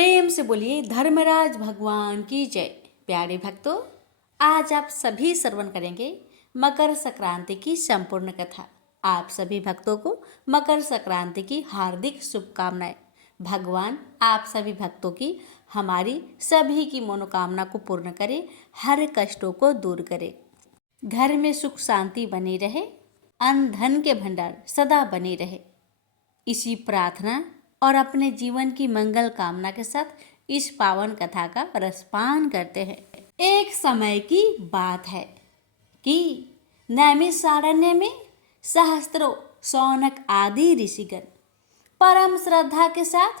प्रेम से बोलिए धर्मराज भगवान की जय। प्यारे भक्तों, आज आप सभी श्रवण करेंगे मकर संक्रांति की संपूर्ण कथा। आप सभी भक्तों को मकर संक्रांति की हार्दिक शुभकामनाएं। भगवान आप सभी भक्तों की, हमारी सभी की मनोकामना को पूर्ण करे, हर कष्टों को दूर करे, घर में सुख शांति बनी रहे, अन्न धन के भंडार सदा बने रहे। इसी प्रार्थना और अपने जीवन की मंगल कामना के साथ इस पावन कथा का रसपान करते हैं। एक समय की बात है कि नैमिषारण्य में सहस्त्रों शौनक आदि ऋषिगण परम श्रद्धा के साथ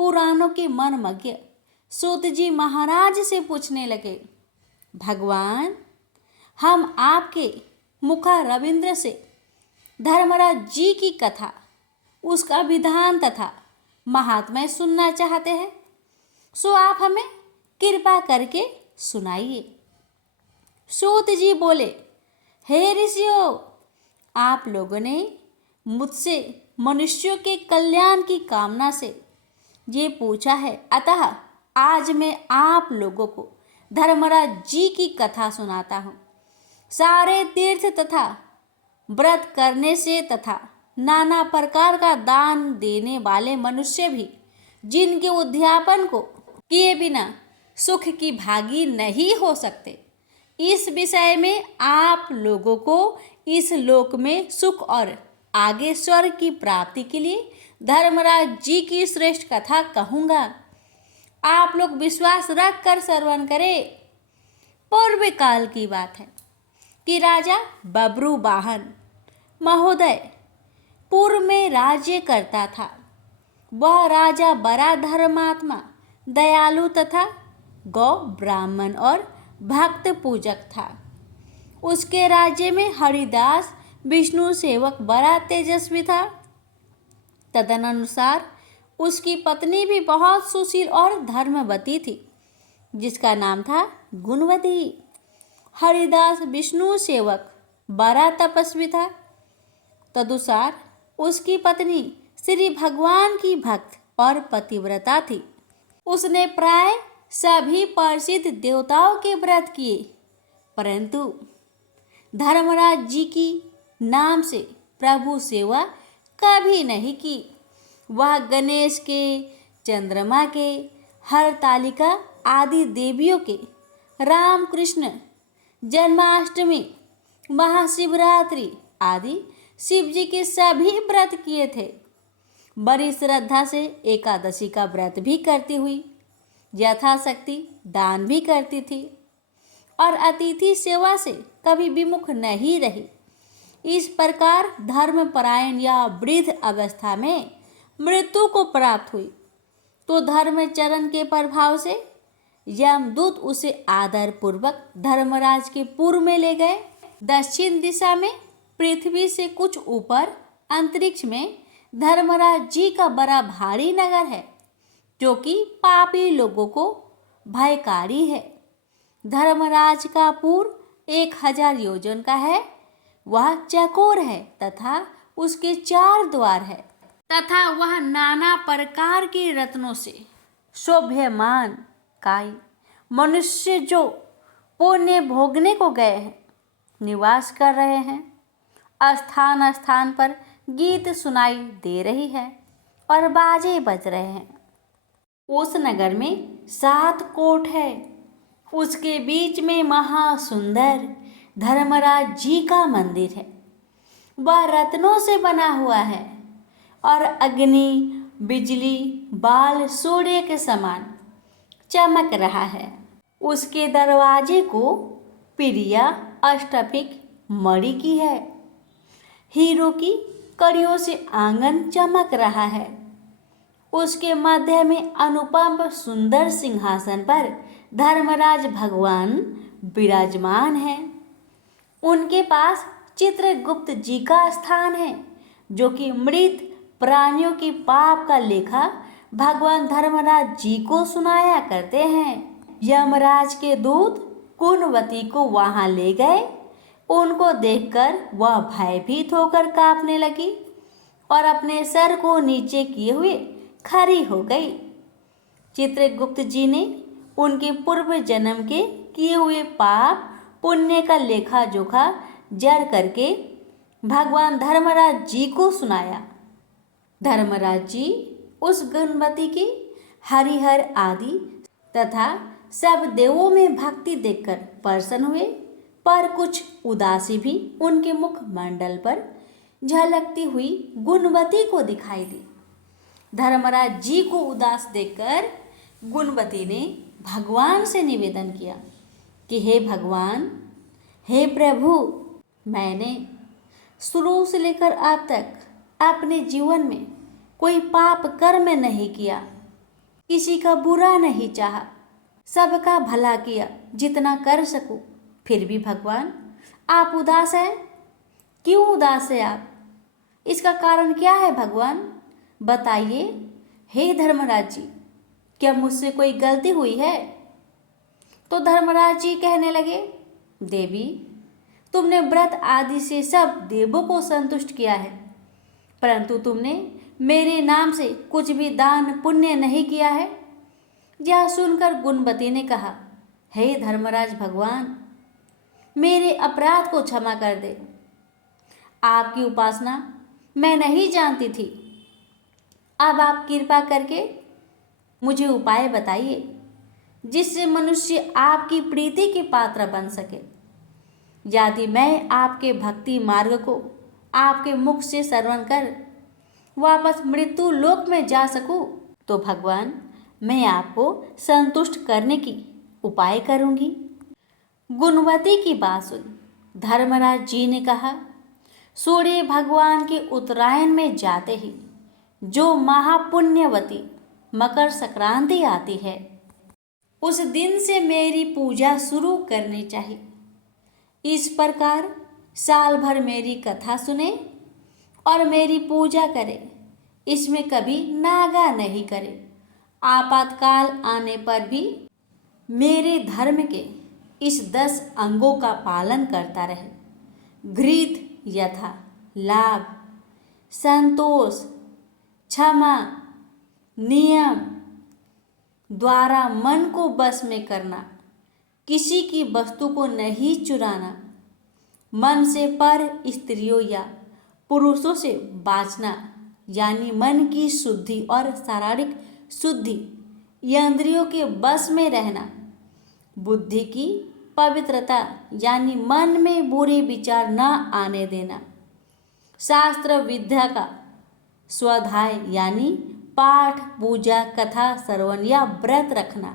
पुराणों के मनमज्ञ सूत जी महाराज से पूछने लगे, भगवान, हम आपके मुखा रविंद्र से धर्मराज जी की कथा, उसका विधान तथा महात्म्य सुनना चाहते हैं, सो आप हमें कृपा करके सुनाइए। सूत जी बोले, हे ऋषियों, आप लोगों ने मुझसे मनुष्यों के कल्याण की कामना से ये पूछा है, अतः आज मैं आप लोगों को धर्मराज जी की कथा सुनाता हूँ। सारे तीर्थ तथा व्रत करने से तथा नाना प्रकार का दान देने वाले मनुष्य भी जिनके उद्यापन को किए बिना सुख की भागी नहीं हो सकते, इस विषय में आप लोगों को इस लोक में सुख और आगे स्वर्ग की प्राप्ति के लिए धर्मराज जी की श्रेष्ठ कथा कहूँगा। आप लोग विश्वास रख कर श्रवण करें। पूर्व काल की बात है कि राजा बब्रुवाहन महोदय पूर्व में राज्य करता था। वह राजा बड़ा धर्मात्मा, दयालु तथा गौ ब्राह्मण और भक्त पूजक था। उसके राज्य में हरिदास विष्णु सेवक बड़ा तेजस्वी था। तदनुसार उसकी पत्नी भी बहुत सुशील और धर्मवती थी, जिसका नाम था गुणवती। हरिदास विष्णु सेवक बड़ा तपस्वी था। तदुसार उसकी पत्नी श्री भगवान की भक्त और पतिव्रता थी। उसने प्राय सभी प्रसिद्ध देवताओं के व्रत किए, परंतु धर्मराज जी की नाम से प्रभु सेवा कभी नहीं की। वह गणेश के, चंद्रमा के, हरतालिका आदि देवियों के, राम कृष्ण जन्माष्टमी, महाशिवरात्रि आदि शिव जी के सभी व्रत किए थे। बड़ी श्रद्धा से एकादशी का व्रत भी करती हुई, यथाशक्ति दान भी करती थी और अतिथि सेवा से कभी विमुख नहीं रही। इस प्रकार धर्मपरायण या वृद्ध अवस्था में मृत्यु को प्राप्त हुई तो धर्मचरण के प्रभाव से यमदूत उसे आदर पूर्वक धर्मराज के पुर में ले गए। दक्षिण दिशा में पृथ्वी से कुछ ऊपर अंतरिक्ष में धर्मराज जी का बड़ा भारी नगर है, जो कि पापी लोगों को भयकारी है। धर्मराज का पुर 1000 योजन का है। वह चकोर है तथा उसके 4 द्वार है तथा वह नाना प्रकार के रत्नों से शोभ्यमान। काई मनुष्य जो पुण्य भोगने को गए हैं निवास कर रहे हैं। स्थान स्थान पर गीत सुनाई दे रही है और बाजे बज रहे हैं। उस नगर में 7 कोट है। उसके बीच में महासुंदर धर्मराज जी का मंदिर है। वह रत्नों से बना हुआ है और अग्नि, बिजली, बाल सूर्य के समान चमक रहा है। उसके दरवाजे को पिरिया अष्टफिक मणि की है। हीरो की कड़ियों से आंगन चमक रहा है। उसके मध्य में अनुपम सुंदर सिंहासन पर धर्मराज भगवान विराजमान हैं। उनके पास चित्रगुप्त जी का स्थान है, जो कि मृत प्राणियों की पाप का लेखा भगवान धर्मराज जी को सुनाया करते हैं। यमराज के दूत गुणवती को वहां ले गए। उनको देखकर वह भयभीत होकर कांपने लगी और अपने सर को नीचे किए हुए खड़ी हो गई। चित्रगुप्त जी ने उनके पूर्व जन्म के किए हुए पाप पुण्य का लेखा जोखा जड़ करके भगवान धर्मराज जी को सुनाया। धर्मराज जी उस गुणवती की हरिहर आदि तथा सब देवों में भक्ति देखकर प्रसन्न हुए, पर कुछ उदासी भी उनके मुख मंडल पर झलकती हुई गुणवती को दिखाई दी। धर्मराज जी को उदास देखकर गुणवती ने भगवान से निवेदन किया कि हे भगवान, हे प्रभु, मैंने शुरू से लेकर अब तक अपने जीवन में कोई पाप कर्म नहीं किया, किसी का बुरा नहीं चाहा, सबका भला किया जितना कर सकूं। फिर भी भगवान आप उदास हैं। क्यों उदास है आप? इसका कारण क्या है भगवान? बताइए हे धर्मराज जी, क्या मुझसे कोई गलती हुई है? तो धर्मराज जी कहने लगे, देवी, तुमने व्रत आदि से सब देवों को संतुष्ट किया है, परंतु तुमने मेरे नाम से कुछ भी दान पुण्य नहीं किया है। यह सुनकर गुणवती ने कहा, हे धर्मराज भगवान, मेरे अपराध को क्षमा कर दे। आपकी उपासना मैं नहीं जानती थी। अब आप कृपा करके मुझे उपाय बताइए जिससे मनुष्य आपकी प्रीति के पात्र बन सके। यदि मैं आपके भक्ति मार्ग को आपके मुख से श्रवण कर वापस मृत्यु लोक में जा सकूं, तो भगवान मैं आपको संतुष्ट करने की उपाय करूंगी। गुणवती की बात सुन धर्मराज जी ने कहा, सूर्य भगवान के उत्तरायण में जाते ही जो महापुण्यवती मकर संक्रांति आती है, उस दिन से मेरी पूजा शुरू करनी चाहिए। इस प्रकार साल भर मेरी कथा सुने और मेरी पूजा करे, इसमें कभी नागा नहीं करे। आपातकाल आने पर भी मेरे धर्म के इस 10 अंगों का पालन करता रहे। घृत यथा लाभ, संतोष, क्षमा, नियम द्वारा मन को बस में करना, किसी की वस्तु को नहीं चुराना, मन से पर स्त्रियों या पुरुषों से बाँचना, यानी मन की शुद्धि और शारीरिक शुद्धि, इंद्रियों के बस में रहना, बुद्धि की पवित्रता यानी मन में बुरे विचार न आने देना, शास्त्र विद्या का स्वाध्याय यानी पाठ, पूजा, कथा श्रवण या व्रत रखना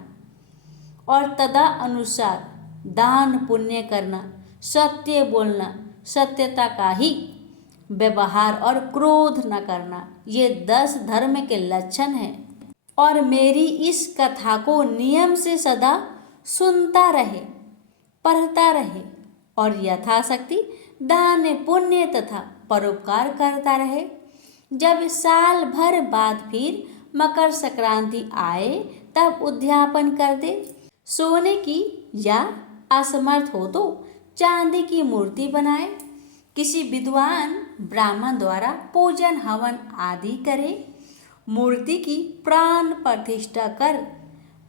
और तदा अनुसार दान पुण्य करना, सत्य बोलना, सत्यता का ही व्यवहार और क्रोध न करना, ये 10 धर्म के लक्षण हैं। और मेरी इस कथा को नियम से सदा सुनता रहे, पढ़ता रहे और यथाशक्ति दान पुण्य तथा परोपकार करता रहे। जब साल भर बाद फिर मकर संक्रांति आए तब उद्यापन कर दे। सोने की या असमर्थ हो तो चांदी की मूर्ति बनाए, किसी विद्वान ब्राह्मण द्वारा पूजन हवन आदि करे, मूर्ति की प्राण प्रतिष्ठा कर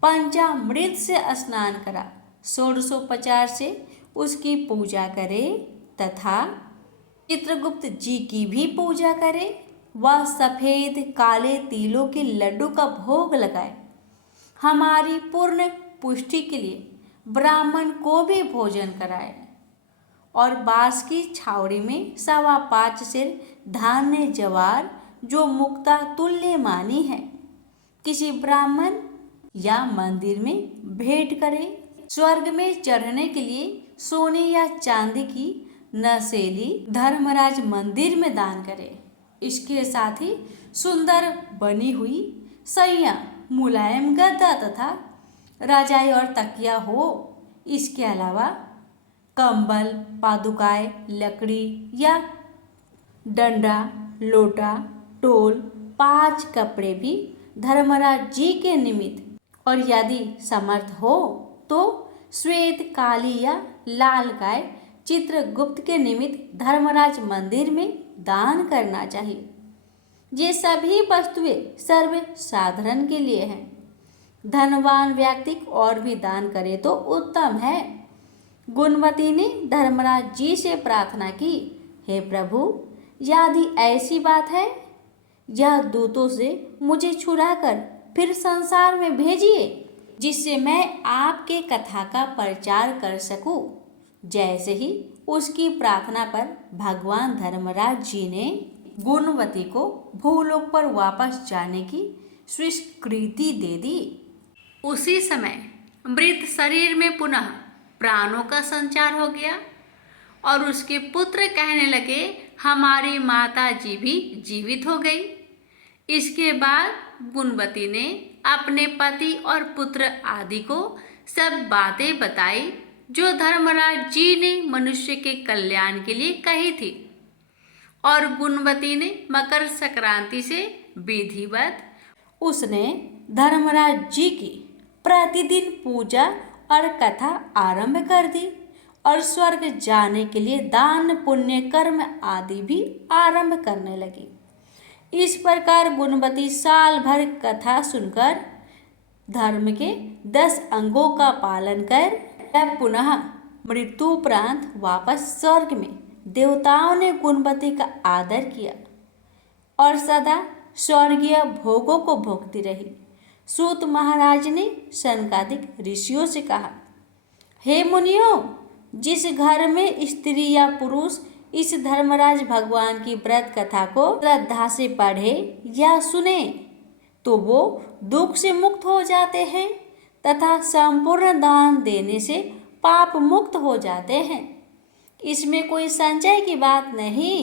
पंचामृत से स्नान करा, षोडशोपचार से उसकी पूजा करे तथा चित्रगुप्त जी की भी पूजा करे। वह सफ़ेद काले तिलों के लड्डू का भोग लगाए। हमारी पूर्ण पुष्टि के लिए ब्राह्मण को भी भोजन कराए और बांस की छावड़ी में 5.25 सेर धान्य जवार जो मुक्ता तुल्य मानी है, किसी ब्राह्मण या मंदिर में भेंट करे। स्वर्ग में चढ़ने के लिए सोने या चांदी की नसेली धर्मराज मंदिर में दान करे। इसके साथ ही सुंदर बनी हुई सैया, मुलायम गद्दा तथा रजाई और तकिया हो। इसके अलावा कंबल, पादुकाएं, लकड़ी या डंडा, लोटा, टोल, 5 कपड़े भी धर्मराज जी के निमित्त और यदि समर्थ हो तो श्वेत, काली या लाल गाय चित्रगुप्त के निमित्त धर्मराज मंदिर में दान करना चाहिए। ये सभी वस्तुएं सर्व साधारण के लिए हैं। धनवान व्यक्ति और भी दान करे तो उत्तम है। गुणवती ने धर्मराज जी से प्रार्थना की, हे प्रभु, यदि ऐसी बात है, यह दूतों से मुझे छुड़ाकर फिर संसार में भेजिए, जिससे मैं आपके कथा का प्रचार कर सकूं। जैसे ही उसकी प्रार्थना पर भगवान धर्मराज जी ने गुणवती को भूलोक पर वापस जाने की स्वीकृति दे दी। उसी समय मृत शरीर में पुनः प्राणों का संचार हो गया और उसके पुत्र कहने लगे, हमारी माता जी भी जीवित हो गई। इसके बाद गुणवती ने अपने पति और पुत्र आदि को सब बातें बताई जो धर्मराज जी ने मनुष्य के कल्याण के लिए कही थी। और गुणवती ने मकर संक्रांति से विधिवत उसने धर्मराज जी की प्रतिदिन पूजा और कथा आरंभ कर दी और स्वर्ग जाने के लिए दान पुण्य कर्म आदि भी आरंभ करने लगी। इस प्रकार गुणवती साल भर कथा सुनकर धर्म के 10 अंगों का पालन कर पुनः मृत्युपरांत वापस स्वर्ग में देवताओं ने गुणवती का आदर किया और सदा स्वर्गीय भोगों को भोगती रही। सूत महाराज ने सनकादिक ऋषियों से कहा, हे मुनियों, जिस घर में स्त्री या पुरुष इस धर्मराज भगवान की व्रत कथा को श्रद्धा से पढ़े या सुने तो वो दुख से मुक्त हो जाते हैं तथा संपूर्ण दान देने से पाप मुक्त हो जाते हैं। इसमें कोई संशय की बात नहीं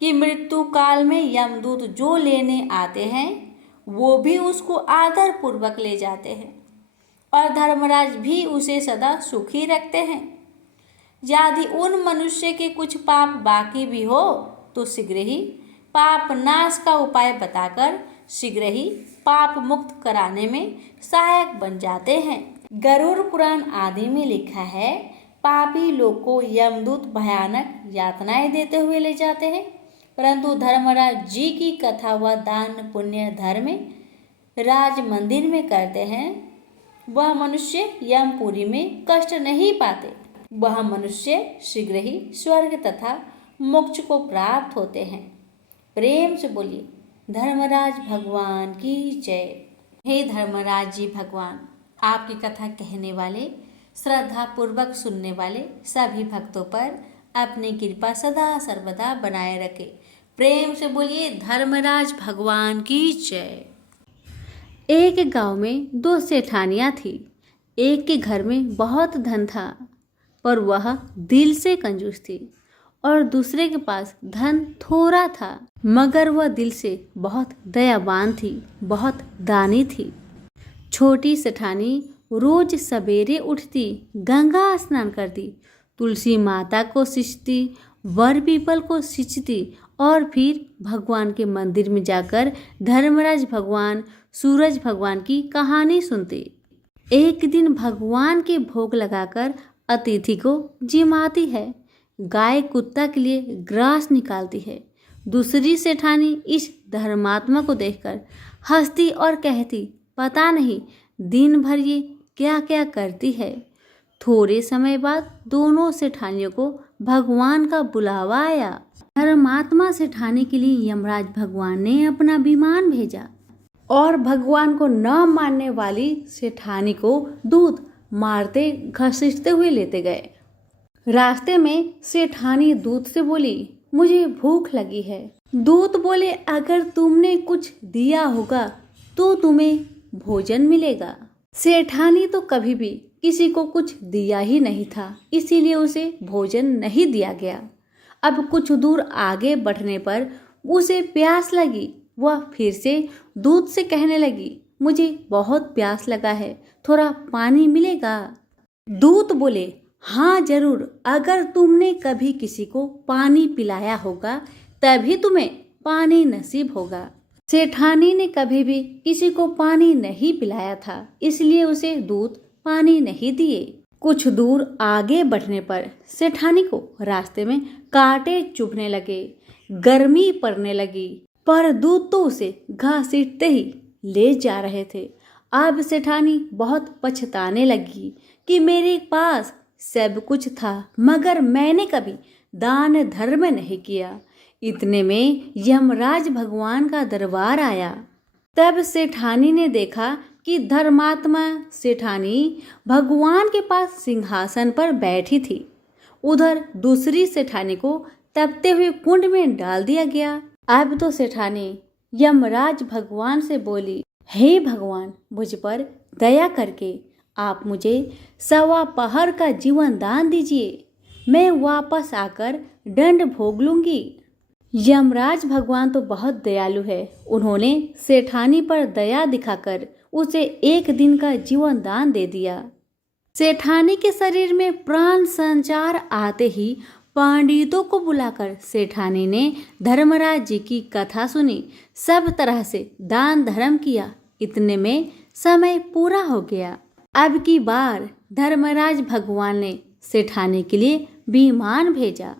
कि मृत्यु काल में यमदूत जो लेने आते हैं वो भी उसको आदर पूर्वक ले जाते हैं और धर्मराज भी उसे सदा सुखी रखते हैं। यदि उन मनुष्य के कुछ पाप बाकी भी हो तो शीघ्र ही पाप नाश का उपाय बताकर शीघ्र ही पाप मुक्त कराने में सहायक बन जाते हैं। गरुड़ पुराण आदि में लिखा है, पापी लोग को यमदूत भयानक यातनाएं देते हुए ले जाते हैं, परंतु धर्मराज जी की कथा व दान पुण्य धर्म राज मंदिर में करते हैं, वह मनुष्य यमपुरी में कष्ट नहीं पाते। वह मनुष्य शीघ्र ही स्वर्ग तथा मोक्ष को प्राप्त होते हैं। प्रेम से बोलिए धर्मराज भगवान की जय। हे धर्मराज जी भगवान, आपकी कथा कहने वाले, श्रद्धा पूर्वक सुनने वाले सभी भक्तों पर अपनी कृपा सदा सर्वदा बनाए रखे। प्रेम से बोलिए धर्मराज भगवान की जय। एक गांव में 2 सेठानियां थी। एक के घर में बहुत धन था पर वह दिल से कंजूस थी और दूसरे के पास धन थोड़ा था मगर वह दिल से बहुत दयावान थी, बहुत दानी थी। छोटी सेठानी रोज सवेरे उठती, गंगा स्नान करती, तुलसी माता को सींचती, वर पीपल को सींचती और फिर भगवान के मंदिर में जाकर धर्मराज भगवान, सूरज भगवान की कहानी सुनती। एक दिन भगवान के भोग लगाकर अतिथि को जिमाती है, गाय कुत्ता के लिए ग्रास निकालती है। दूसरी सेठानी इस धर्मात्मा को देखकर हंसती और कहती, पता नहीं दिन भर ये क्या क्या करती है। थोड़े समय बाद दोनों सेठानियों को भगवान का बुलावा आया। धर्मात्मा सेठानी के लिए यमराज भगवान ने अपना विमान भेजा और भगवान को न मानने वाली सेठानी को दूध मारते घसीटते हुए लेते गए। रास्ते में सेठानी दूत से बोली, मुझे भूख लगी है। दूत बोले, अगर तुमने कुछ दिया होगा तो तुम्हें भोजन मिलेगा। सेठानी तो कभी भी किसी को कुछ दिया ही नहीं था, इसीलिए उसे भोजन नहीं दिया गया। अब कुछ दूर आगे बढ़ने पर उसे प्यास लगी। वह फिर से दूत से कहने लगी, मुझे बहुत प्यास लगा है, थोड़ा पानी मिलेगा। दूत बोले, हाँ जरूर, अगर तुमने कभी किसी को पानी पिलाया होगा तभी तुम्हें पानी नसीब होगा। सेठानी ने कभी भी किसी को पानी नहीं पिलाया था, इसलिए उसे दूत पानी नहीं दिए। कुछ दूर आगे बढ़ने पर सेठानी को रास्ते में कांटे चुभने लगे, गर्मी पड़ने लगी, पर दूत तो उसे घसीटते ही ले जा रहे थे। अब सेठानी बहुत पछताने लगी कि मेरे पास सब कुछ था मगर मैंने कभी दान धर्म नहीं किया। इतने में यमराज भगवान का दरबार आया। तब सेठानी ने देखा कि धर्मात्मा सेठानी भगवान के पास सिंहासन पर बैठी थी। उधर दूसरी सेठानी को तपते हुए कुंड में डाल दिया गया। अब तो सेठानी यमराज भगवान से बोली, हे भगवान, मुझ पर दया करके आप मुझे 1.25 पहर का जीवन दान दीजिए, मैं वापस आकर दंड भोग लूंगी। यमराज भगवान तो बहुत दयालु है। उन्होंने सेठानी पर दया दिखाकर उसे 1 दिन का जीवन दान दे दिया। सेठानी के शरीर में प्राण संचार आते ही पंडितों को बुलाकर सेठानी ने धर्मराज जी की कथा सुनी, सब तरह से दान धर्म किया। इतने में समय पूरा हो गया। अब की बार धर्मराज भगवान ने सेठानी के लिए विमान भेजा।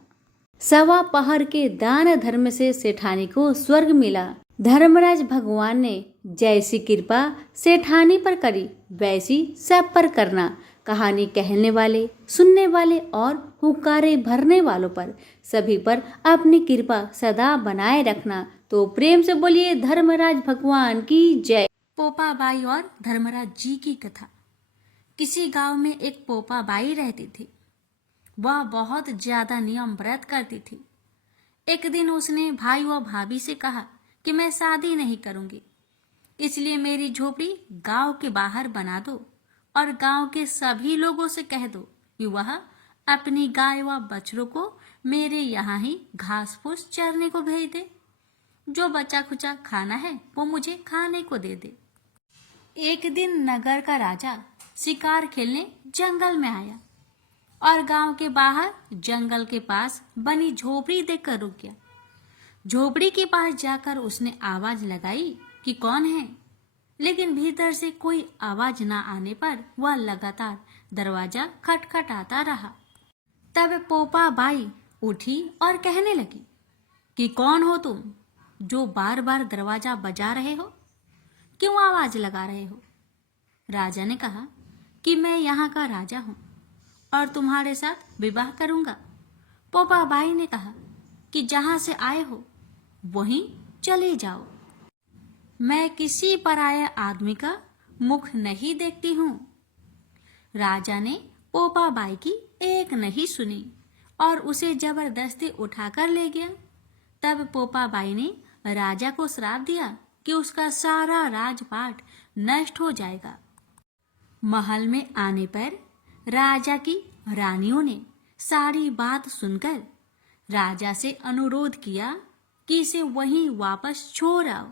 1.25 पहर के दान धर्म से सेठानी को स्वर्ग मिला। धर्मराज भगवान ने जैसी कृपा सेठानी पर करी वैसी सब पर करना। कहानी कहने वाले, सुनने वाले और हुक्कारे भरने वालों पर सभी पर अपनी कृपा सदा बनाए रखना। तो प्रेम से बोलिए धर्मराज भगवान की जय। पोपा बाई और धर्मराज जी की कथा। किसी गांव में एक पोपा बाई रहती थी। वह बहुत ज्यादा नियम व्रत करती थी। एक दिन उसने भाई और भाभी से कहा कि मैं शादी नहीं करूंगी, इसलिए मेरी झोपड़ी गांव के बाहर बना दो और गांव के सभी लोगों से कह दो कि वह अपनी गाय व बछड़ों को मेरे यहाँ ही घास फूस चरने को भेज दे। जो बचा खुचा खाना है वो मुझे खाने को दे दे। एक दिन नगर का राजा शिकार खेलने जंगल में आया और गांव के बाहर जंगल के पास बनी झोपड़ी देखकर रुक गया। झोपड़ी के पास जाकर उसने आवाज लगाई कि कौन है, लेकिन भीतर से कोई आवाज ना आने पर वह लगातार दरवाजा खटखटाता रहा। तब पोपा बाई उठी और कहने लगी कि कौन हो तुम, जो बार बार दरवाजा बजा रहे हो, क्यों आवाज लगा रहे हो। राजा ने कहा कि मैं यहाँ का राजा हूँ और तुम्हारे साथ विवाह करूंगा। पोपा बाई ने कहा कि जहां से आए हो वहीं चले जाओ, मैं किसी पराया आदमी का मुख नहीं देखती हूँ। राजा ने पोपा बाई की एक नहीं सुनी और उसे जबरदस्ती उठाकर ले गया। तब पोपा बाई ने राजा को श्राप दिया कि उसका सारा राजपाट नष्ट हो जाएगा। महल में आने पर राजा की रानियों ने सारी बात सुनकर राजा से अनुरोध किया कि इसे वहीं वापस छोड़ आओ।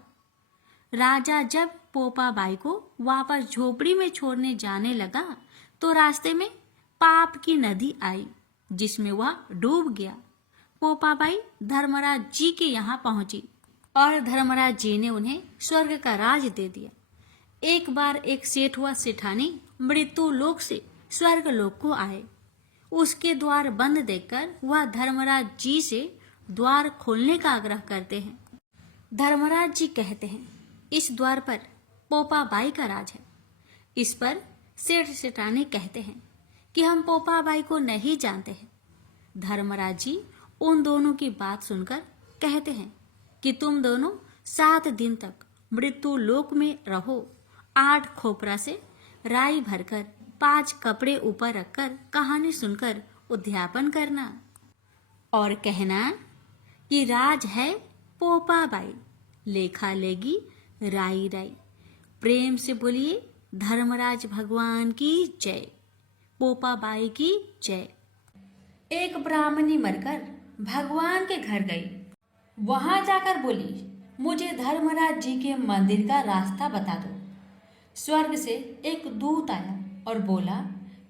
राजा जब पोपा बाई को वापस झोपड़ी में छोड़ने जाने लगा तो रास्ते में पाप की नदी आई जिसमें वह डूब गया। पोपा बाई धर्मराज जी के यहाँ पहुंची और धर्मराज जी ने उन्हें स्वर्ग का राज दे दिया। एक बार एक सेठ व सेठानी मृत्यु लोक से स्वर्ग लोक को आए। उसके द्वार बंद देखकर वह धर्मराज जी से द्वार खोलने का आग्रह करते हैं। धर्मराज जी कहते हैं, इस द्वार पर पोपा बाई का राज है। इस पर सेठ सेठानी कहते हैं कि हम पोपा बाई को नहीं जानते हैं। धर्मराज जी उन दोनों की बात सुनकर कहते हैं कि तुम दोनों 7 दिन तक मृत्यु लोक में रहो। 8 खोपरा से राई भरकर 5 कपड़े ऊपर रखकर कहानी सुनकर उद्यापन करना और कहना कि राज है पोपा बाई, लेखा लेगी राई राई। प्रेम से बोलिए धर्मराज भगवान की जय, पोपा बाई की जय। एक ब्राह्मणी मरकर भगवान के घर गई। वहां जाकर बोली, मुझे धर्मराज जी के मंदिर का रास्ता बता दो। स्वर्ग से एक दूत आया और बोला,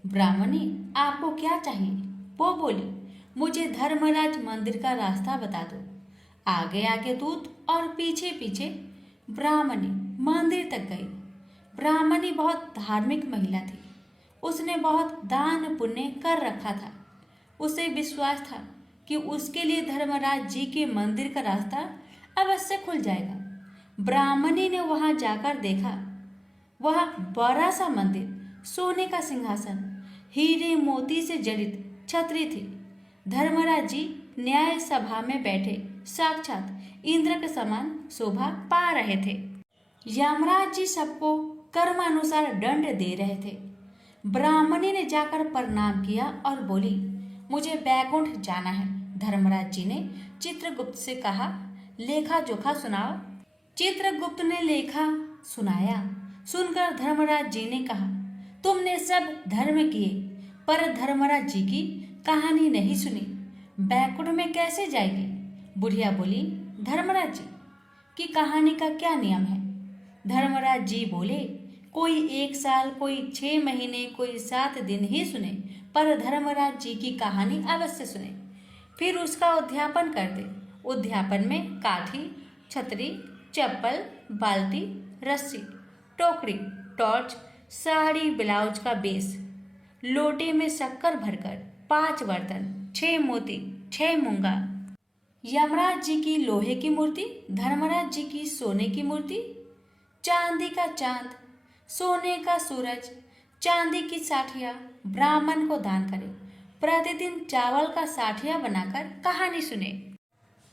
ब्राह्मणी आपको क्या चाहिए। वो बोली, मुझे धर्मराज मंदिर का रास्ता बता दो। आगे आगे दूत और पीछे पीछे ब्राह्मणी मंदिर तक गई। ब्राह्मणी बहुत धार्मिक महिला थी। उसने बहुत दान पुण्य कर रखा था। उसे विश्वास था कि उसके लिए धर्मराज जी के मंदिर का रास्ता अवश्य खुल जाएगा। ब्राह्मणी ने वहां जाकर देखा वह बड़ा सा मंदिर, सोने का सिंहासन, हीरे मोती से जड़ित छतरी थी। धर्मराज जी न्याय सभा में बैठे साक्षात इंद्र के समान शोभा पा रहे थे। यमराज जी सबको कर्मानुसार दंड दे रहे थे। ब्राह्मणी ने जाकर प्रणाम किया और बोली, मुझे बैकुंठ जाना है। धर्मराज जी ने चित्रगुप्त से कहा, लेखा जोखा सुनाओ। चित्रगुप्त ने लेखा सुनाया। सुनकर धर्मराज जी ने कहा, तुमने सब धर्म किए पर धर्मराज जी की कहानी नहीं सुनी, बैकुंठ में कैसे जाएगी? बुढ़िया बोली, धर्मराज जी की कहानी का क्या नियम है? धर्मराज जी बोले, कोई 1 साल, कोई 6 महीने, कोई 7 दिन ही सुने, पर धर्मराज जी की कहानी अवश्य सुने, फिर उसका उद्यापन कर दे। उद्यापन में काठी, छतरी, चप्पल, बाल्टी, रस्सी, टोकरी, टॉर्च, साड़ी, ब्लाउज का बेस, लोटे में शक्कर भरकर 5 बर्तन, 6 मोती, 6 मूंगा, यमराज जी की लोहे की मूर्ति, धर्मराज जी की सोने की मूर्ति, चांदी का चांद, सोने का सूरज, चांदी की साठिया ब्राह्मण को दान करे। प्रतिदिन चावल का साठिया बनाकर कहानी सुने।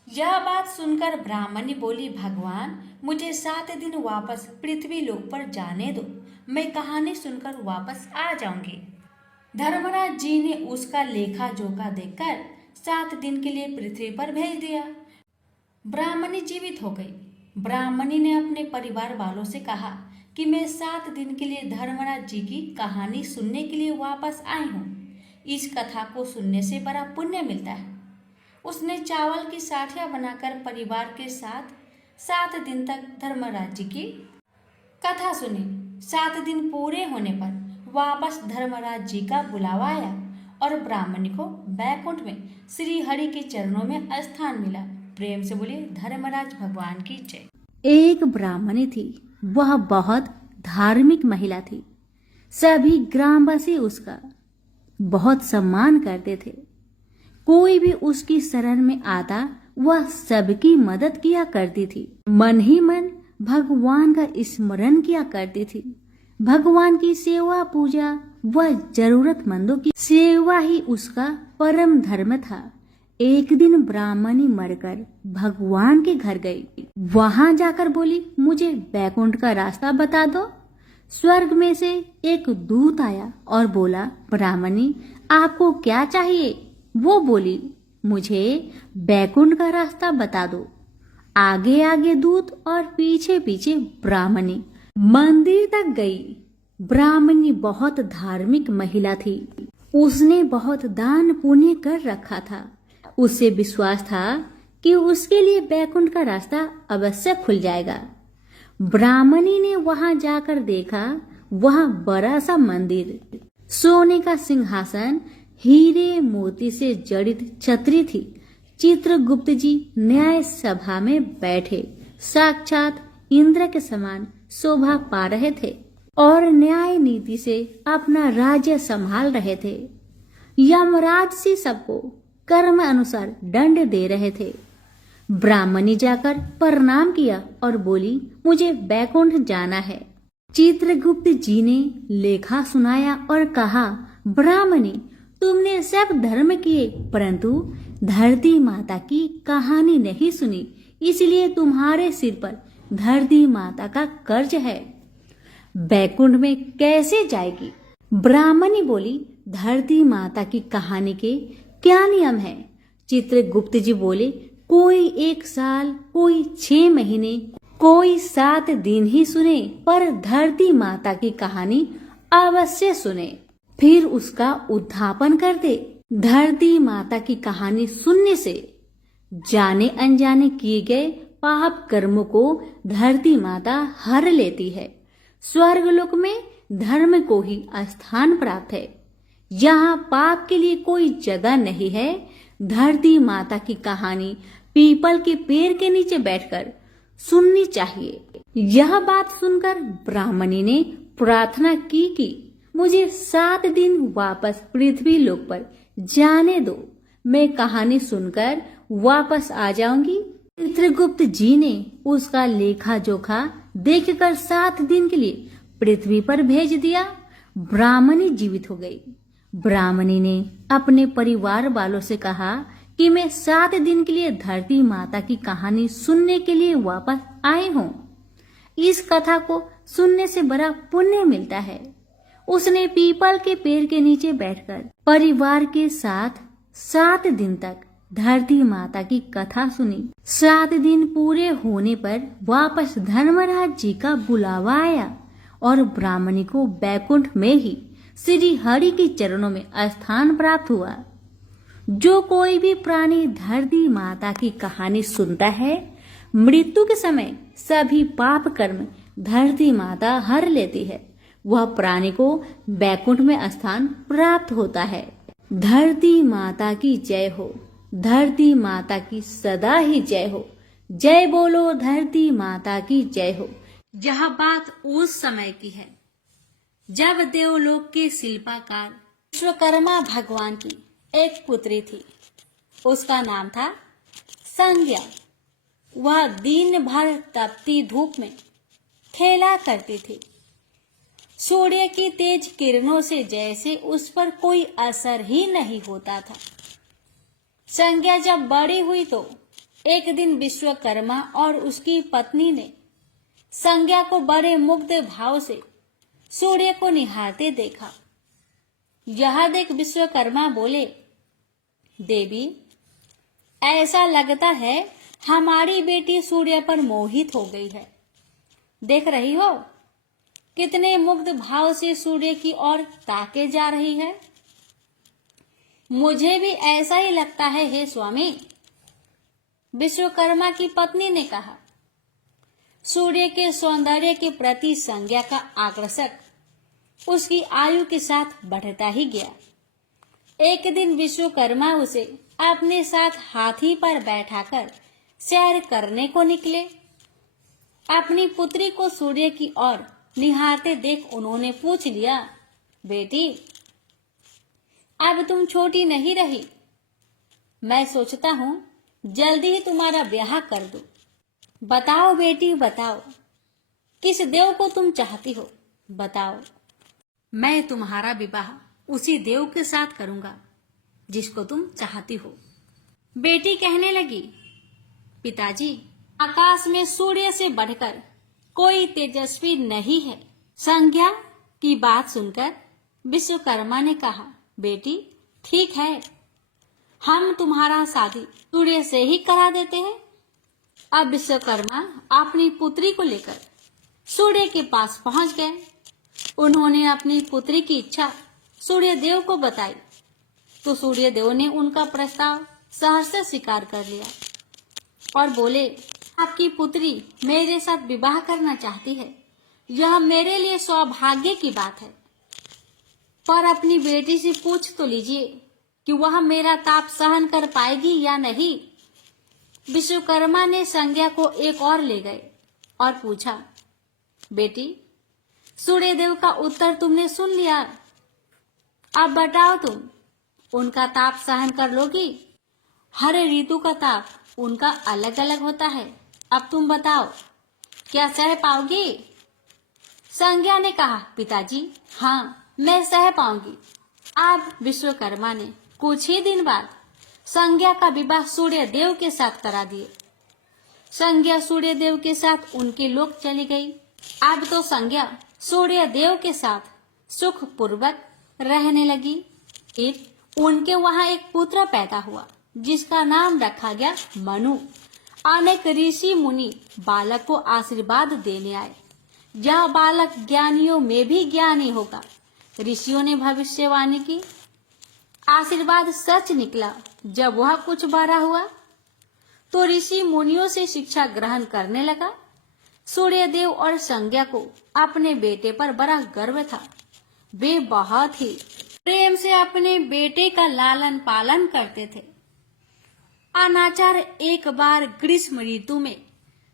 यह बात सुनकर ब्राह्मणी बोली, भगवान मुझे 7 दिन वापस पृथ्वी लोक पर जाने दो, मैं कहानी सुनकर वापस आ जाऊंगी। धर्मराज जी ने उसका लेखा जोखा देखकर 7 दिन के लिए पृथ्वी पर भेज दिया। ब्राह्मणी जीवित हो गई। ब्राह्मणी ने अपने परिवार वालों से कहा कि मैं 7 दिन के लिए धर्मराज जी की कहानी सुनने के लिए वापस आई हूँ। इस कथा को सुनने से बड़ा पुण्य मिलता है। उसने चावल की साठिया बनाकर परिवार के साथ 7 दिन तक धर्मराज जी की कथा सुनी। 7 दिन पूरे होने पर वापस धर्मराज जी का बुलावा आया और ब्राह्मणी को बैकुंठ में श्री हरि के चरणों में स्थान मिला। प्रेम से बोलिए धर्मराज भगवान की जय। एक ब्राह्मणी थी, वह बहुत धार्मिक महिला थी। सभी ग्रामवासी उसका बहुत सम्मान करते थे। कोई भी उसकी शरण में आता वह सबकी मदद किया करती थी। मन ही मन भगवान का स्मरण किया करती थी। भगवान की सेवा पूजा व जरूरतमंदों की सेवा ही उसका परम धर्म था। एक दिन ब्राह्मणी मरकर भगवान के घर गई। वहां जाकर बोली, मुझे बैकुंठ का रास्ता बता दो। स्वर्ग में से एक दूत आया और बोला, ब्राह्मणी आपको क्या चाहिए? वो बोली, मुझे बैकुंठ का रास्ता बता दो। आगे आगे दूत और पीछे पीछे ब्राह्मणी मंदिर तक गई। ब्राह्मणी बहुत धार्मिक महिला थी। उसने बहुत दान पुण्य कर रखा था। उसे विश्वास था कि उसके लिए बैकुंठ का रास्ता अवश्य खुल जाएगा। ब्राह्मणी ने वहां जाकर देखा, वहां बड़ा सा मंदिर, सोने का सिंहासन, हीरे मोती से जड़ित छतरी थी। चित्रगुप्त जी न्याय सभा में बैठे साक्षात इंद्र के समान शोभा पा रहे थे और न्याय नीति से अपना राज्य संभाल रहे थे। यमराज जी सबको कर्म अनुसार दंड दे रहे थे। ब्राह्मणी जाकर प्रणाम किया और बोली, मुझे बैकुंठ जाना है। चित्रगुप्त जी ने लेखा सुनाया और कहा, ब्राह्मणी तुमने सब धर्म किए परंतु धरती माता की कहानी नहीं सुनी, इसलिए तुम्हारे सिर पर धरती माता का कर्ज है। बैकुंठ में कैसे जाएगी? ब्राह्मणी बोली, धरती माता की कहानी के क्या नियम है? चित्रगुप्त जी बोले, कोई 1 साल, कोई 6 महीने, कोई 7 दिन ही सुने, पर धरती माता की कहानी अवश्य सुने, फिर उसका उद्यापन कर दे। धरती माता की कहानी सुनने से जाने अनजाने किए गए पाप कर्मों को धरती माता हर लेती है। स्वर्गलोक में धर्म को ही स्थान प्राप्त है। यहाँ पाप के लिए कोई जगह नहीं है। धरती माता की कहानी पीपल के पेड़ के नीचे बैठकर सुननी चाहिए। यह बात सुनकर ब्राह्मणी ने प्रार्थना की कि मुझे 7 दिन वापस पृथ्वी लोक पर जाने दो, मैं कहानी सुनकर वापस आ जाऊंगी। चित्रगुप्त जी ने उसका लेखा जोखा देखकर 7 दिन के लिए पृथ्वी पर भेज दिया। ब्राह्मणी जीवित हो गई। ब्राह्मणी ने अपने परिवार वालों से कहा कि मैं 7 दिन के लिए धरती माता की कहानी सुनने के लिए वापस आई हूँ। इस कथा को सुनने से बड़ा पुण्य मिलता है। उसने पीपल के पेड़ के नीचे बैठकर परिवार के साथ 7 दिन तक धरती माता की कथा सुनी। 7 दिन पूरे होने पर वापस धर्मराज जी का बुलावा आया और ब्राह्मणी को बैकुंठ में ही श्री हरि के चरणों में स्थान प्राप्त हुआ। जो कोई भी प्राणी धरती माता की कहानी सुनता है, मृत्यु के समय सभी पाप कर्म धरती माता हर लेती है। वह प्राणी को बैकुंठ में स्थान प्राप्त होता है। धरती माता की जय हो। धरती माता की सदा ही जय हो। जय बोलो धरती माता की जय हो। यह बात उस समय की है जब देवलोक के शिल्पकार विश्वकर्मा भगवान की एक पुत्री थी। उसका नाम था संज्ञा। वह दिन भर तपती धूप में खेला करती थी। सूर्य की तेज किरणों से जैसे उस पर कोई असर ही नहीं होता था। संज्ञा जब बड़ी हुई तो एक दिन विश्वकर्मा और उसकी पत्नी ने संज्ञा को बड़े मुग्ध भाव से सूर्य को निहारते देखा। यह देख विश्वकर्मा बोले, देवी, ऐसा लगता है हमारी बेटी सूर्य पर मोहित हो गई है। देख रही हो कितने मुग्ध भाव से सूर्य की ओर ताके जा रही है। मुझे भी ऐसा ही लगता है हे स्वामी। विश्वकर्मा की पत्नी ने कहा। सूर्य के सौंदर्य के प्रति संज्ञा का आकर्षक उसकी आयु के साथ बढ़ता ही गया। एक दिन विश्वकर्मा उसे अपने साथ हाथी पर बैठाकर सैर करने को निकले। अपनी पुत्री को सूर्य की ओर निहारते देख उन्होंने पूछ लिया, बेटी, अब तुम छोटी नहीं रही। मैं सोचता हूँ जल्दी ही तुम्हारा ब्याह कर दूं। बताओ बेटी, बताओ, किस देव को तुम चाहती हो? बताओ। मैं तुम्हारा विवाह उसी देव के साथ करूंगा जिसको तुम चाहती हो। बेटी कहने लगी, पिताजी, आकाश में सूर्य से बढ़कर कोई तेजस्वी नहीं है। संज्ञा की बात सुनकर विश्वकर्मा ने कहा, बेटी, ठीक है, हम तुम्हारा शादी सूर्य से ही करा देते हैं। अब विश्वकर्मा अपनी पुत्री को लेकर सूर्य के पास पहुंच गए। उन्होंने अपनी पुत्री की इच्छा सूर्य देव को बताई तो सूर्य देव ने उनका प्रस्ताव सहर्ष स्वीकार कर लिया और बोले, आपकी पुत्री मेरे साथ विवाह करना चाहती है। यह मेरे लिए सौभाग्य की बात है, पर अपनी बेटी से पूछ तो लीजिए कि वह मेरा ताप सहन कर पाएगी या नहीं। विश्वकर्मा ने संज्ञा को एक और ले गए और पूछा, बेटी, सूर्य देव का उत्तर तुमने सुन लिया। अब बताओ, तुम उनका ताप सहन कर लोगी? हर ऋतु का ताप उनका अलग अलग होता है। अब तुम बताओ, क्या सह पाओगी? संज्ञा ने कहा, पिताजी, हाँ, मैं सह पाऊंगी। अब विश्वकर्मा ने कुछ ही दिन बाद संज्ञा का विवाह सूर्य देव के साथ करा दिए। संज्ञा सूर्य देव के साथ उनके लोक चली गई। अब तो संज्ञा सूर्य देव के साथ सुख पूर्वक रहने लगी। फिर उनके वहां एक पुत्र पैदा हुआ जिसका नाम रखा गया मनु। अनेक ऋषि मुनि बालक को आशीर्वाद देने आए। यह बालक ज्ञानियों में भी ज्ञानी होगा। ऋषियों ने भविष्यवाणी की। आशीर्वाद सच निकला। जब वह कुछ बड़ा हुआ तो ऋषि मुनियों से शिक्षा ग्रहण करने लगा। सूर्यदेव और संज्ञा को अपने बेटे पर बड़ा गर्व था। वे बहुत ही प्रेम से अपने बेटे का लालन पालन करते थे। अनाचार एक बार ग्रीष्म ऋतु में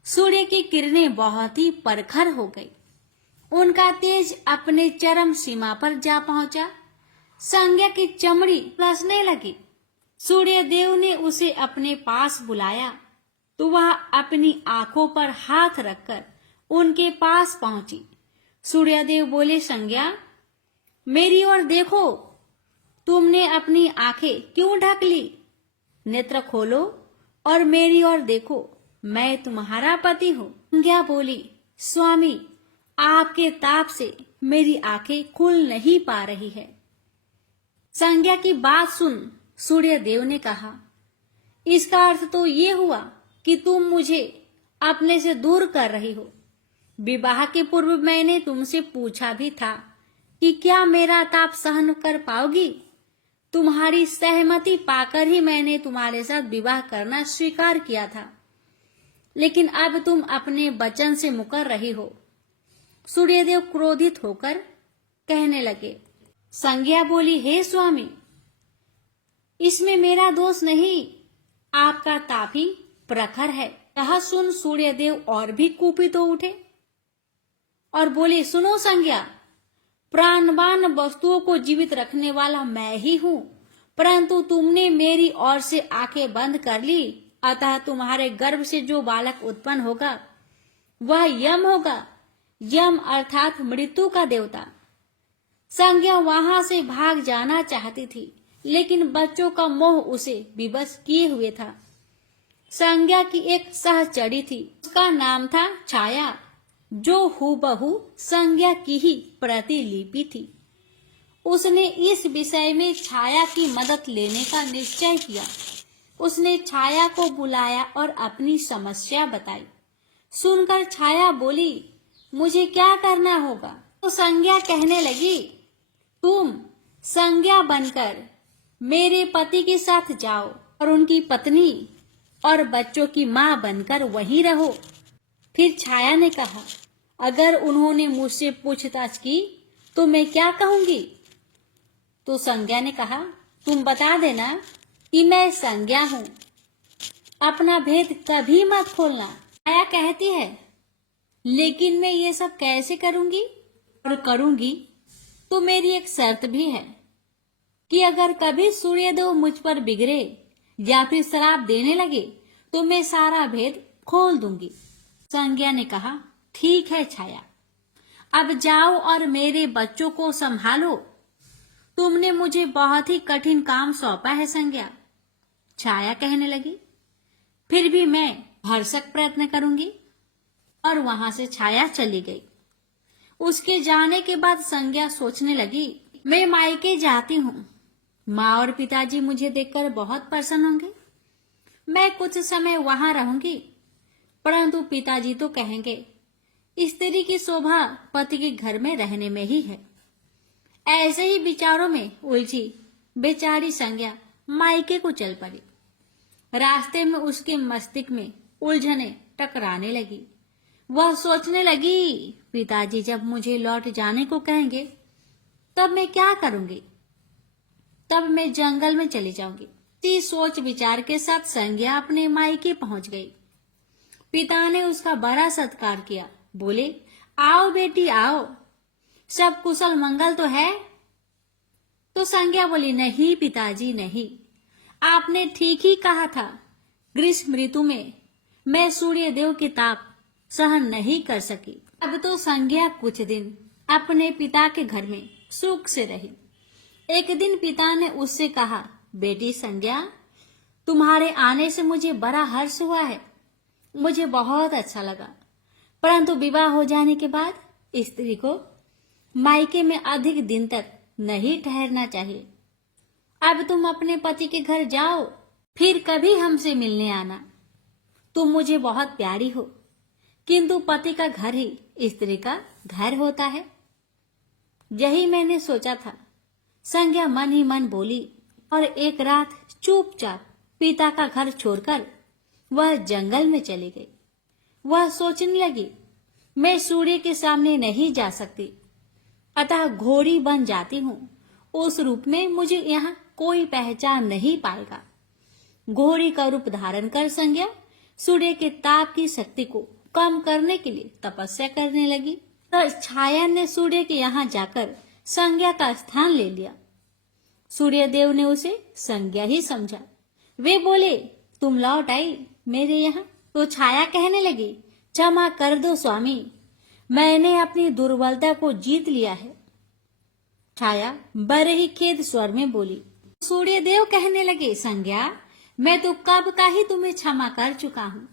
सूर्य की किरणें बहुत ही प्रखर हो गई। उनका तेज अपने चरम सीमा पर जा पहुंचा। संज्ञा की चमड़ी रसने लगी। सूर्य देव ने उसे अपने पास बुलाया तो वह अपनी आंखों पर हाथ रखकर उनके पास पहुंची। सूर्यदेव बोले, संज्ञा मेरी ओर देखो, तुमने अपनी आंखें क्यों ढक ली? नेत्र खोलो और मेरी ओर देखो, मैं तुम्हारा पति हूँ। संज्ञा बोली, स्वामी आपके ताप से मेरी आंखें खुल नहीं पा रही है। संज्ञा की बात सुन सूर्यदेव ने कहा, इसका अर्थ तो ये हुआ कि तुम मुझे अपने से दूर कर रही हो। विवाह के पूर्व मैंने तुमसे पूछा भी था कि क्या मेरा ताप सहन कर पाओगी। तुम्हारी सहमति पाकर ही मैंने तुम्हारे साथ विवाह करना स्वीकार किया था, लेकिन अब तुम अपने वचन से मुकर रही हो। सूर्यदेव क्रोधित होकर कहने लगे। संज्ञा बोली, हे स्वामी, इसमें मेरा दोष नहीं, आपका ताप ही प्रखर है। यह सुन सूर्यदेव और भी कुपित हो उठे और बोले, सुनो संज्ञा, प्राणवान वस्तुओं को जीवित रखने वाला मैं ही हूँ, परंतु तुमने मेरी ओर से आंखें बंद कर ली, अतः तुम्हारे गर्भ से जो बालक उत्पन्न होगा वह यम होगा। यम अर्थात मृत्यु का देवता। संज्ञा वहां से भाग जाना चाहती थी, लेकिन बच्चों का मोह उसे विवश किए हुए था। संज्ञा की एक सहचरी थी, उसका नाम था छाया, जो हूबहू संज्ञा की ही प्रतिलिपि थी। उसने इस विषय में छाया की मदद लेने का निश्चय किया। उसने छाया को बुलाया और अपनी समस्या बताई। सुनकर छाया बोली, मुझे क्या करना होगा? तो संज्ञा कहने लगी, तुम संज्ञा बनकर मेरे पति के साथ जाओ और उनकी पत्नी और बच्चों की मां बनकर वहीं रहो। फिर छाया ने कहा, अगर उन्होंने मुझसे पूछताछ की तो मैं क्या कहूंगी? तो संज्ञा ने कहा, तुम बता देना कि मैं संज्ञा हूं, अपना भेद कभी मत खोलना। छाया कहती है, लेकिन मैं ये सब कैसे करूंगी? और करूंगी तो मेरी एक शर्त भी है कि अगर कभी सूर्यदेव मुझ पर बिगड़े या फिर श्राप देने लगे तो मैं सारा भेद खोल दूंगी। संज्ञा ने कहा, ठीक है छाया, अब जाओ और मेरे बच्चों को संभालो। तुमने मुझे बहुत ही कठिन काम सौंपा है संज्ञा। छाया कहने लगी, फिर भी मैं भरसक प्रयत्न करूंगी। और वहां से छाया चली गई। उसके जाने के बाद संज्ञा सोचने लगी, मैं मायके जाती हूँ, माँ और पिताजी मुझे देखकर बहुत प्रसन्न होंगे। मैं कुछ समय वहां रहूंगी, परंतु पिताजी तो कहेंगे, स्त्री की शोभा पति के घर में रहने में ही है। ऐसे ही विचारों में उलझी बेचारी संज्ञा मायके को चल पड़ी। रास्ते में उसके मस्तिष्क में उलझने टकराने लगी। वह सोचने लगी, पिताजी जब मुझे लौट जाने को कहेंगे तब मैं क्या करूंगी? तब मैं जंगल में चली जाऊंगी। इसी सोच विचार के साथ संज्ञा अपने मायके पहुंच गई। पिता ने उसका बड़ा सत्कार किया। बोले, आओ बेटी आओ, सब कुशल मंगल तो है? तो संज्ञा बोली, नहीं पिताजी नहीं, आपने ठीक ही कहा था। ग्रीष्म ऋतु में मैं सूर्यदेव के ताप सहन नहीं कर सकी। अब तो संज्ञा कुछ दिन अपने पिता के घर में सुख से रही। एक दिन पिता ने उससे कहा, बेटी संज्ञा, तुम्हारे आने से मुझे बड़ा हर्ष हुआ है, मुझे बहुत अच्छा लगा, परंतु विवाह हो जाने के बाद स्त्री को मायके में अधिक दिन तक नहीं ठहरना चाहिए। अब तुम अपने पति के घर जाओ, फिर कभी हमसे मिलने आना। तुम मुझे बहुत प्यारी हो, किंतु पति का घर ही स्त्री का घर होता है। यही मैंने सोचा था, संज्ञा मन ही मन बोली। और एक रात चुपचाप पिता का घर छोड़कर वह जंगल में चली गई। वह सोचने लगी, मैं सूर्य के सामने नहीं जा सकती, अतः घोड़ी बन जाती हूँ। उस रूप में मुझे यहाँ कोई पहचान नहीं पाएगा। घोड़ी का रूप धारण कर संज्ञा सूर्य के ताप की शक्ति को कम करने के लिए तपस्या करने लगी। तो छाया ने सूर्य के यहाँ जाकर संज्ञा का स्थान ले लिया। सूर्यदेव ने उसे संज्ञा ही समझा। वे बोले, तुम लौट आई मेरे यहाँ? तो छाया कहने लगी, क्षमा कर दो स्वामी, मैंने अपनी दुर्बलता को जीत लिया है। छाया बड़े ही खेद स्वर में बोली। सूर्यदेव कहने लगे, संज्ञा, मैं तो कब का ही तुम्हें क्षमा कर चुका हूँ।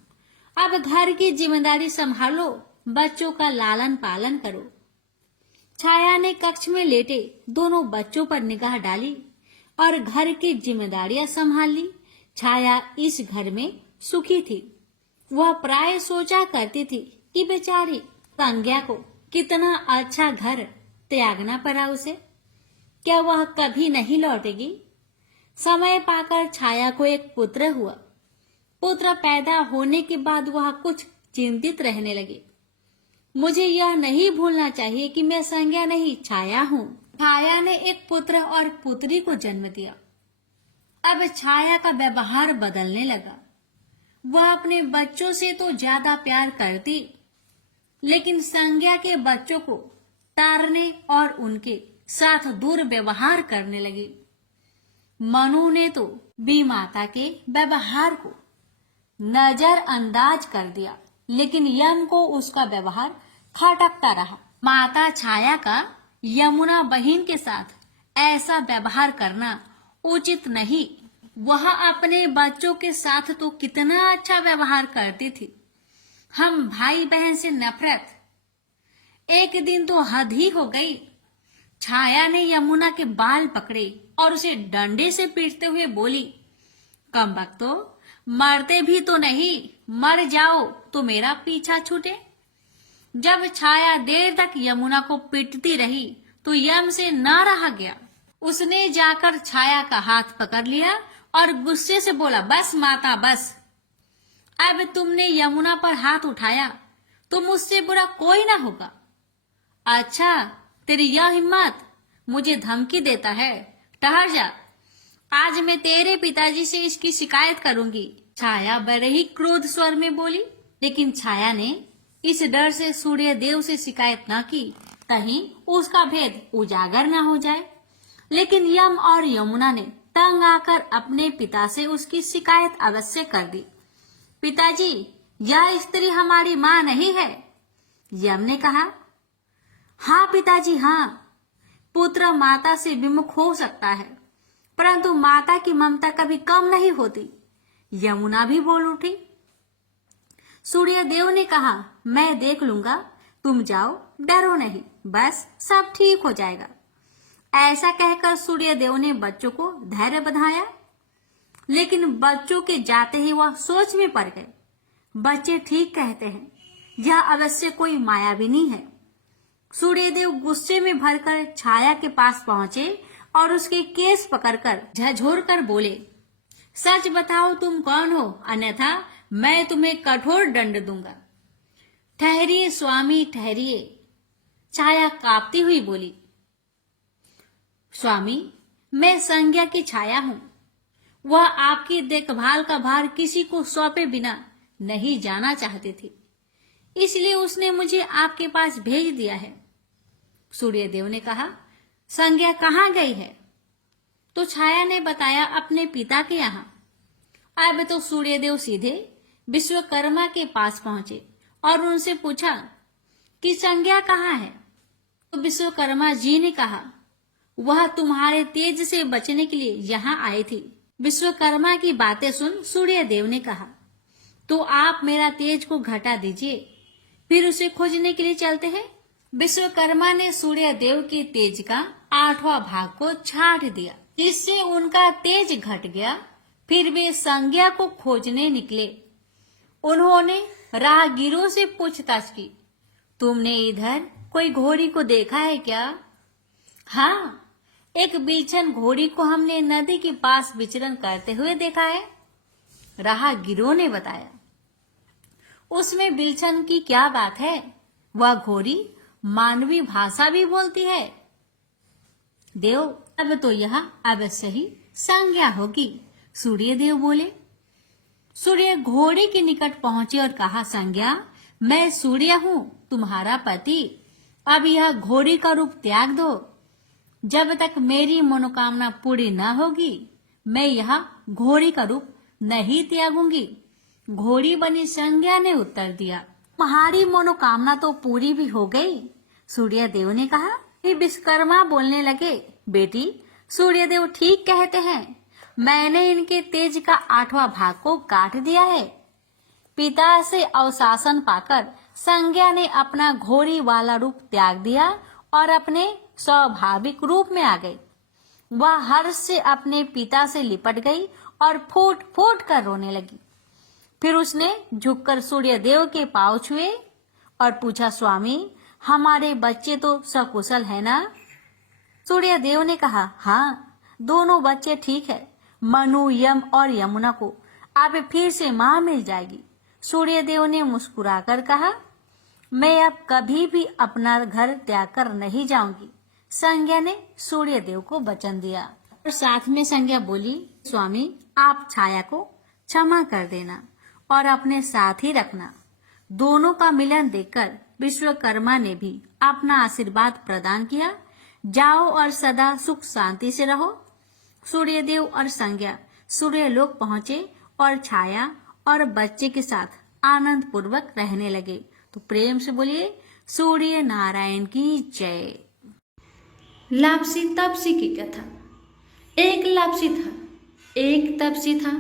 अब घर की जिम्मेदारी संभालो, बच्चों का लालन पालन करो। छाया ने कक्ष में लेटे दोनों बच्चों पर निगाह डाली और घर की जिम्मेदारियां संभाल ली। छाया इस घर में सुखी थी। वह प्राय सोचा करती थी कि बेचारी संज्ञा को कितना अच्छा घर त्यागना पड़ा उसे। क्या वह कभी नहीं लौटेगी? समय पाकर छाया को एक पुत्र हुआ। पुत्र पैदा होने के बाद वह कुछ चिंतित रहने लगी। मुझे यह नहीं भूलना चाहिए कि मैं संज्ञा नहीं, छाया हूँ। छाया ने एक पुत्र और पुत्री को जन्म दिया। अब छाया का व्यवहार बदलने लगा। वह अपने बच्चों से तो ज्यादा प्यार करती, लेकिन संज्ञा के बच्चों को तारने और उनके साथ दुर्व्यवहार करने लगी। मनु ने तो बी माता के व्यवहार को नजरअंदाज कर दिया, लेकिन यम को उसका व्यवहार खटकता रहा। माता छाया का यमुना बहन के साथ ऐसा व्यवहार करना उचित नहीं। वह अपने बच्चों के साथ तो कितना अच्छा व्यवहार करती थी। हम भाई बहन से नफरत, एक दिन तो हद ही हो गई। छाया ने यमुना के बाल पकड़े और उसे डंडे से पीटते हुए बोली, कमबख्तो, मरते भी तो नहीं, मर जाओ तो मेरा पीछा छूटे। जब छाया देर तक यमुना को पीटती रही तो यम से न रहा गया। उसने जाकर छाया का हाथ पकड़ लिया और गुस्से से बोला, बस माता बस। अब तुमने यमुना पर हाथ उठाया तो मुझसे बुरा कोई ना होगा। अच्छा, तेरी यह हिम्मत, मुझे धमकी देता है? ठहर जा, आज मैं तेरे पिताजी से इसकी शिकायत करूंगी। छाया बड़े ही क्रोध स्वर में बोली, लेकिन छाया ने इस डर से सूर्यदेव से शिकायत न की, कहीं उसका भेद उजागर न हो जाए। लेकिन यम और यमुना ने तंग आकर अपने पिता से उसकी शिकायत अवश्य कर दी। पिताजी, यह स्त्री हमारी माँ नहीं है। यम ने कहा, हाँ पिताजी हाँ, पुत्र माता से विमुख हो सकता है, परंतु माता की ममता कभी कम नहीं होती। यमुना भी बोल उठी। सूर्यदेव ने कहा, मैं देख लूंगा, तुम जाओ, डरो नहीं, बस सब ठीक हो जाएगा। ऐसा कहकर सूर्यदेव ने बच्चों को धैर्य बंधाया, लेकिन बच्चों के जाते ही वह सोच में पड़ गए। बच्चे ठीक कहते हैं, यह अवश्य कोई मायाविनी है। सूर्यदेव गुस्से में भरकर छाया के पास पहुंचे और उसके केस पकड़कर झकझोर कर बोले, सच बताओ तुम कौन हो, अन्यथा मैं तुम्हें कठोर दंड दूंगा। ठहरिए स्वामी ठहरिए, छाया कांपती हुई बोली। स्वामी, मैं संज्ञा की छाया हूँ। वह आपकी देखभाल का भार किसी को सौंपे बिना नहीं जाना चाहती थी, इसलिए उसने मुझे आपके पास भेज दिया है। सूर्यदेव ने कहा, संज्ञा कहाँ गई है? तो छाया ने बताया, अपने पिता के यहाँ। अब तो सूर्यदेव सीधे विश्वकर्मा के पास पहुंचे और उनसे पूछा कि संज्ञा कहाँ है? तो विश्वकर्मा जी ने कहा, वह तुम्हारे तेज से बचने के लिए यहाँ आई थी। विश्वकर्मा की बातें सुन सूर्यदेव ने कहा, तो आप मेरा तेज को घटा दीजिए, फिर उसे खोजने के लिए चलते हैं। विश्वकर्मा ने सूर्यदेव के तेज का 8वां भाग को छाट दिया, जिससे उनका तेज घट गया। फिर वे संज्ञा को खोजने निकले। उन्होंने राहगीरों से पूछताछ की, तुमने इधर कोई घोड़ी को देखा है क्या? हाँ, एक बिलछन घोड़ी को हमने नदी के पास विचरण करते हुए देखा है, राहगीरों ने बताया। उसमें बिलछन की क्या बात है? वह घोड़ी मानवी भाषा भी बोलती है। देव, अब तो यह अवश्य ही संज्ञा होगी, सूर्यदेव बोले। सूर्य घोड़ी के निकट पहुंचे और कहा, संज्ञा, मैं सूर्य हूँ, तुम्हारा पति। अब यह घोड़ी का रूप त्याग दो। जब तक मेरी मनोकामना पूरी न होगी, मैं यह घोड़ी का रूप नहीं त्यागूंगी। घोड़ी बनी संज्ञा ने उत्तर दिया, तुम्हारी मनोकामना तो पूरी भी हो गई। सूर्यदेव ने कहा। विश्वकर्मा बोलने लगे, बेटी, सूर्यदेव ठीक कहते हैं, मैंने इनके तेज का 8वां भाग को काट दिया है। पिता से अवशासन पाकर संज्ञा ने अपना घोड़ी वाला रूप त्याग दिया और अपने स्वाभाविक रूप में आ गई। वह हर्ष से अपने पिता से लिपट गई और फूट फूट कर रोने लगी। फिर उसने झुककर सूर्यदेव के पांव छुए और पूछा, स्वामी, हमारे बच्चे तो सकुशल है ना? सूर्यदेव ने कहा, हाँ, दोनों बच्चे ठीक है। मनु, यम और यमुना को अब फिर से मां मिल जाएगी। सूर्यदेव ने मुस्कुराकर कहा, मैं अब कभी भी अपना घर त्याग कर नहीं जाऊंगी। संज्ञा ने सूर्यदेव को वचन दिया और साथ में संज्ञा बोली, स्वामी, आप छाया को क्षमा कर देना और अपने साथ ही रखना। दोनों का मिलन देखकर विश्वकर्मा ने भी अपना आशीर्वाद प्रदान किया। जाओ और सदा सुख शांति से रहो। सूर्यदेव और संज्ञा सूर्यलोक पहुंचे और छाया और बच्चे के साथ आनंद पूर्वक रहने लगे। तो प्रेम से बोलिए, सूर्य नारायण की जय। लापसी तपसी की कथा। एक लापसी था, एक तपसी था।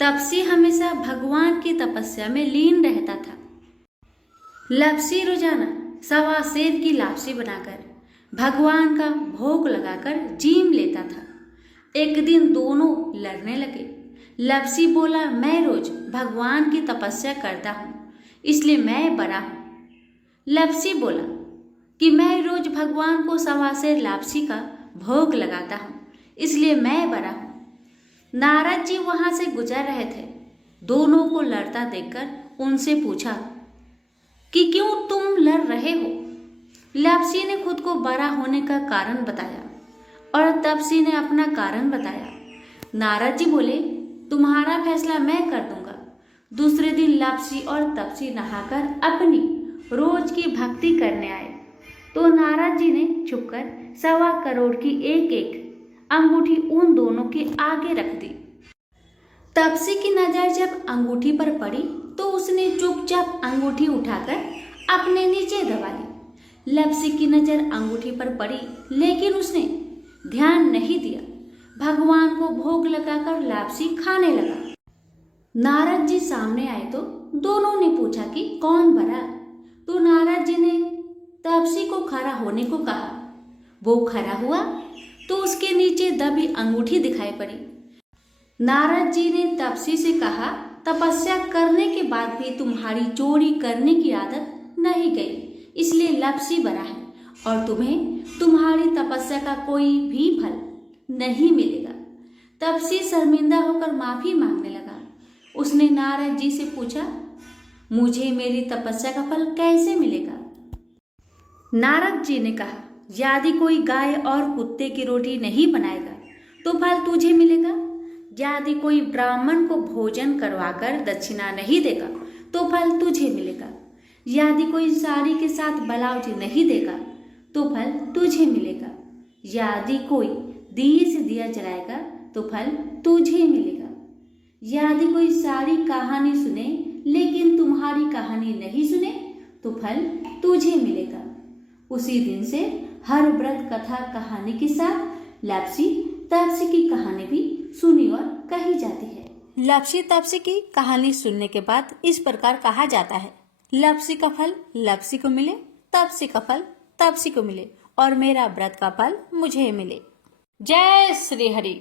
तपसी हमेशा भगवान की तपस्या में लीन रहता था। लापसी रोजाना 1.25 सेर की लापसी बनाकर भगवान का भोग लगाकर जीम लेता था। एक दिन दोनों लड़ने लगे। लापसी बोला, मैं रोज भगवान की तपस्या करता हूँ, इसलिए मैं बड़ा हूँ। लापसी बोला कि मैं रोज भगवान को 1.25 सेर लापसी का भोग लगाता हूँ, इसलिए मैं बड़ा हूँ। नारद जी वहां से गुजर रहे थे। दोनों को लड़ता देखकर उनसे पूछा कि क्यों तुम लड़ रहे हो? लापसी ने खुद को बड़ा होने का कारण बताया और तपसी ने अपना कारण बताया। नारद जी बोले, तुम्हारा फैसला मैं कर दूंगा। दूसरे दिन लापसी और तपसी नहाकर अपनी रोज की भक्ति करने आए तो नारद जी ने छुपकर 1.25 करोड़ की एक अंगूठी उन दोनों के आगे रख दी। तपसी की नजर जब अंगूठी पर पड़ी तो उसने चुपचाप अंगूठी उठाकर अपने नीचे दबा ली। लापसी की नजर अंगूठी पर पड़ी लेकिन उसने ध्यान नहीं दिया। भगवान को भोग लगाकर लापसी खाने लगा। नारद जी सामने आए तो दोनों ने पूछा कि कौन बड़ा? तो नारद जी ने तपसी को खड़ा होने को कहा। वो खड़ा हुआ तो उसके नीचे दबी अंगूठी दिखाई पड़ी। नारद जी ने तपसी से कहा, तपस्या करने के बाद भी तुम्हारी चोरी करने की आदत नहीं गई, इसलिए लापसी बड़ा है और तुम्हें तुम्हारी तपस्या का कोई भी फल नहीं मिलेगा। तपसी शर्मिंदा होकर माफी मांगने लगा। उसने नारद जी से पूछा, मुझे मेरी तपस्या का फल कैसे मिलेगा? नारद जी ने कहा, यदि कोई गाय और कुत्ते की रोटी नहीं बनाएगा तो फल तुझे मिलेगा। यदि कोई ब्राह्मण को भोजन करवाकर दक्षिणा नहीं देगा तो फल तुझे मिलेगा। यदि कोई साड़ी के साथ ब्लाउज नहीं देगा तो फल तुझे मिलेगा। यदि कोई दिए से दिया जलाएगा तो फल तुझे मिलेगा। यदि कोई सारी कहानी सुने लेकिन तुम्हारी कहानी नहीं सुने तो फल तुझे मिलेगा। उसी दिन से हर व्रत कथा कहानी के साथ लापसी तपसी की कहानी भी सुनी और कही जाती है। लापसी तपसी की कहानी सुनने के बाद इस प्रकार कहा जाता है, लापसी का फल लापसी को मिले, तपसी का फल तपसी को मिले और मेरा व्रत का फल मुझे मिले। जय श्री हरि।